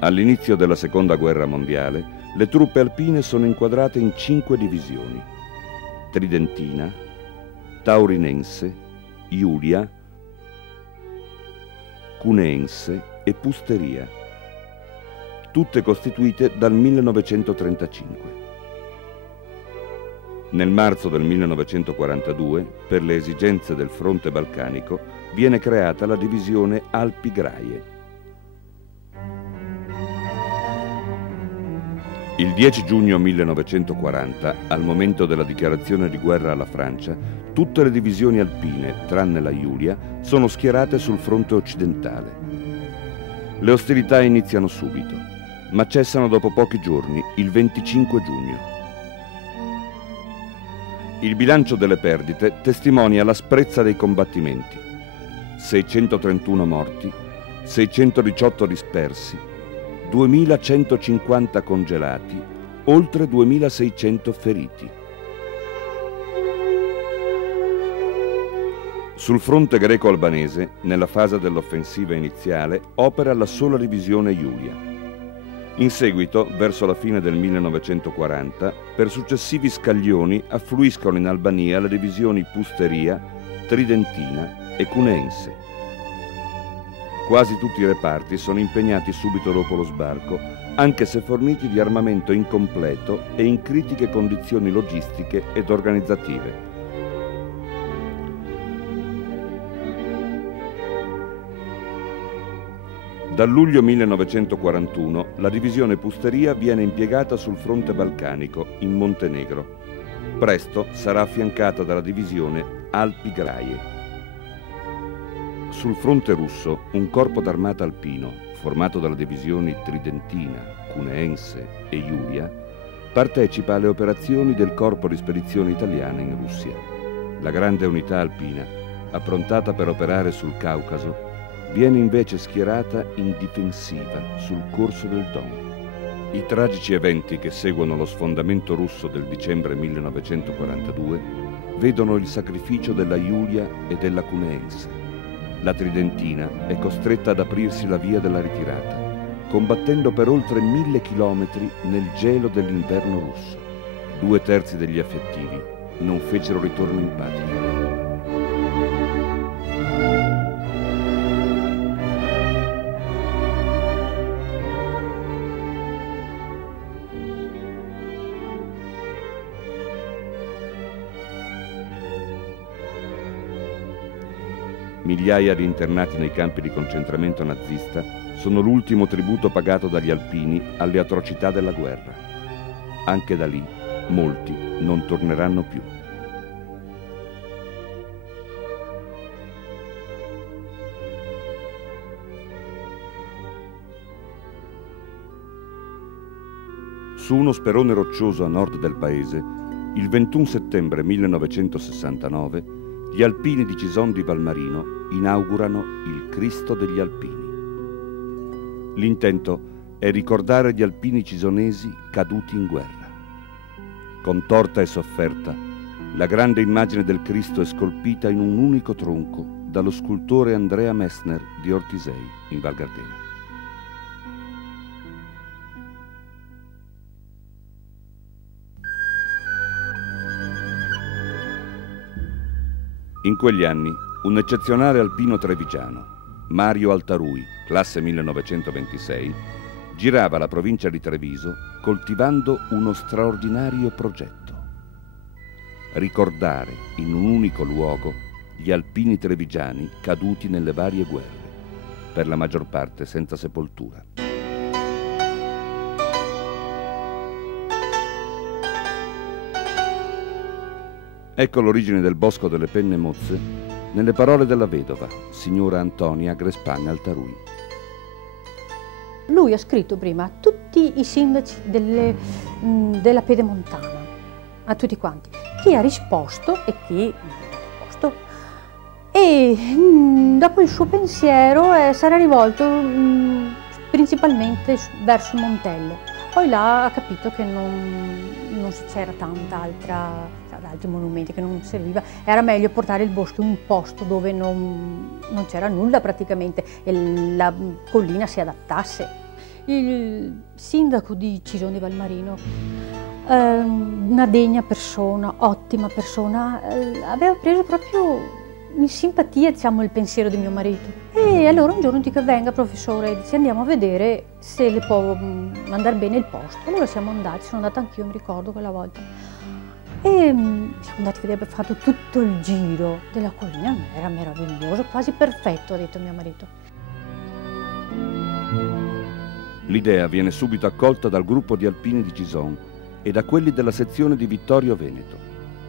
All'inizio della Seconda Guerra Mondiale, le truppe alpine sono inquadrate in 5 divisioni: Tridentina, Taurinense, Julia, Cuneense e Pusteria, tutte costituite dal 1935. Nel marzo del 1942, per le esigenze del fronte balcanico, viene creata la divisione Alpi-Graie. Il 10 giugno 1940, al momento della dichiarazione di guerra alla Francia, tutte le divisioni alpine, tranne la Julia, sono schierate sul fronte occidentale. Le ostilità iniziano subito, ma cessano dopo pochi giorni, il 25 giugno. Il bilancio delle perdite testimonia l'asprezza dei combattimenti: 631 morti, 618 dispersi, 2150 congelati, oltre 2600 feriti. Sul fronte greco-albanese, nella fase dell'offensiva iniziale, opera la sola divisione Julia. In seguito, verso la fine del 1940, per successivi scaglioni affluiscono in Albania le divisioni Pusteria, Tridentina e Cuneense. Quasi tutti i reparti sono impegnati subito dopo lo sbarco, anche se forniti di armamento incompleto e in critiche condizioni logistiche ed organizzative. Dal luglio 1941 la divisione Pusteria viene impiegata sul fronte balcanico, in Montenegro. Presto sarà affiancata dalla divisione Alpi-Graie. Sul fronte russo, un corpo d'armata alpino, formato dalle divisioni Tridentina, Cuneense e Julia, partecipa alle operazioni del Corpo di Spedizione Italiana in Russia. La grande unità alpina, approntata per operare sul Caucaso, viene invece schierata in difensiva sul corso del Don. I tragici eventi che seguono lo sfondamento russo del dicembre 1942 vedono il sacrificio della Julia e della Cuneense. La Tridentina è costretta ad aprirsi la via della ritirata, combattendo per oltre 1000 chilometri nel gelo dell'inverno russo. 2/3 degli effettivi non fecero ritorno in patria. Migliaia di internati nei campi di concentramento nazista sono l'ultimo tributo pagato dagli alpini alle atrocità della guerra. Anche da lì molti non torneranno più. Su uno sperone roccioso a nord del paese, il 21 settembre 1969, gli alpini di Cison di Valmarino inaugurano il Cristo degli Alpini. L'intento è ricordare gli alpini cisonesi caduti in guerra. Contorta e sofferta, la grande immagine del Cristo è scolpita in un unico tronco dallo scultore Andrea Messner di Ortisei, in Val Gardena. In quegli anni, un eccezionale alpino trevigiano, Mario Altarui, classe 1926, girava la provincia di Treviso coltivando uno straordinario progetto: ricordare in un unico luogo gli alpini trevigiani caduti nelle varie guerre, per la maggior parte senza sepoltura. Ecco l'origine del Bosco delle Penne Mozze nelle parole della vedova, signora Antonia Grespan Altarui. Lui ha scritto prima a tutti i sindaci della Pedemontana, a tutti quanti, chi ha risposto e chi non ha risposto. E dopo il suo pensiero sarà rivolto principalmente verso il Montello. Poi là ha capito che non c'era tanta altri monumenti, che non serviva, era meglio portare il bosco in un posto dove non c'era nulla praticamente e la collina si adattasse. il sindaco di Cisone di Valmarino, una degna persona, ottima persona, aveva preso proprio in simpatia, diciamo, il pensiero di mio marito. E allora un giorno dice: venga professore, dice, andiamo a vedere se le può andare bene il posto. Allora siamo andati, sono andata anch'io, mi ricordo quella volta. E siamo andati a vedere, abbiamo fatto tutto il giro della collina, era meraviglioso, quasi perfetto, ha detto mio marito. L'idea viene subito accolta dal gruppo di alpini di Cison e da quelli della sezione di Vittorio Veneto,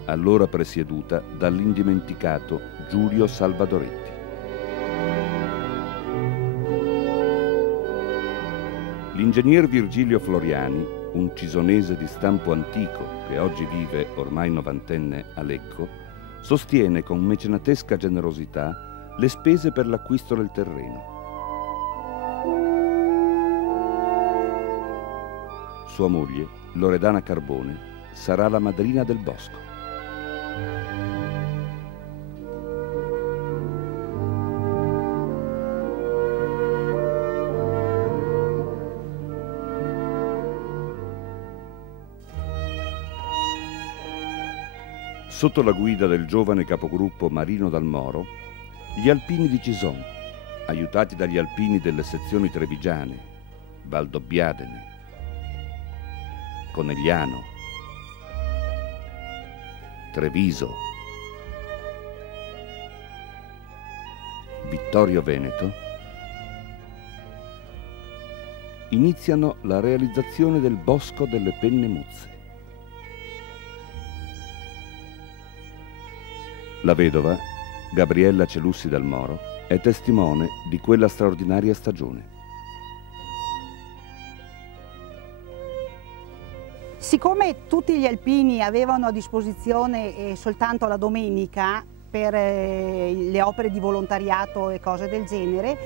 allora presieduta dall'indimenticato Giulio Salvadoretti. L'ingegner Virgilio Floriani, un cisonese di stampo antico che oggi vive, ormai novantenne, a Lecco, sostiene con mecenatesca generosità le spese per l'acquisto del terreno. Sua moglie, Loredana Carbone, sarà la madrina del bosco. Sotto la guida del giovane capogruppo Marino Dal Moro, gli alpini di Cison, aiutati dagli alpini delle sezioni trevigiane, Valdobbiadene, Conegliano, Treviso, Vittorio Veneto, iniziano la realizzazione del Bosco delle Penne Muzze. La vedova, Gabriella Celussi Dal Moro, è testimone di quella straordinaria stagione. Siccome tutti gli alpini avevano a disposizione soltanto la domenica per le opere di volontariato e cose del genere,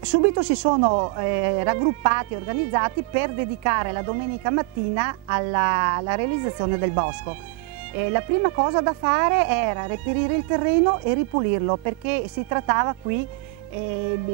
subito si sono raggruppati e organizzati per dedicare la domenica mattina alla realizzazione del bosco. La prima cosa da fare era reperire il terreno e ripulirlo, perché si trattava qui,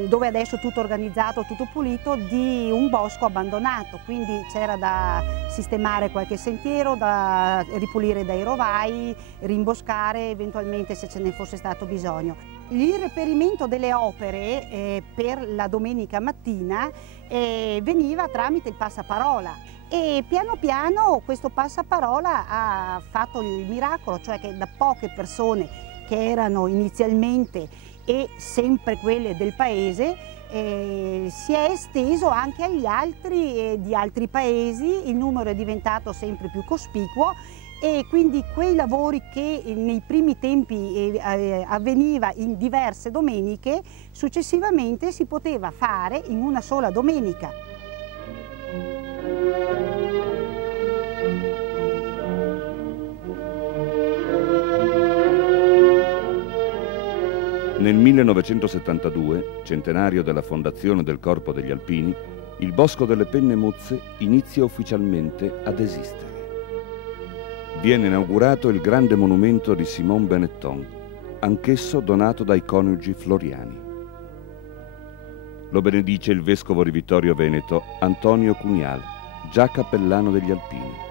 dove adesso è tutto organizzato, tutto pulito, di un bosco abbandonato, quindi c'era da sistemare qualche sentiero, da ripulire dai rovai, rimboscare eventualmente se ce ne fosse stato bisogno. Il reperimento delle opere per la domenica mattina veniva tramite il passaparola. E piano piano questo passaparola ha fatto il miracolo, cioè che da poche persone che erano inizialmente e sempre quelle del paese si è esteso anche agli altri di altri paesi, il numero è diventato sempre più cospicuo e quindi quei lavori che nei primi tempi avveniva in diverse domeniche, successivamente si poteva fare in una sola domenica. Nel 1972, centenario della fondazione del Corpo degli Alpini, il Bosco delle Penne Muzze inizia ufficialmente ad esistere. Viene inaugurato il grande monumento di Simon Benetton, anch'esso donato dai coniugi Floriani. Lo benedice il vescovo di Vittorio Veneto, Antonio Cunial, già cappellano degli Alpini.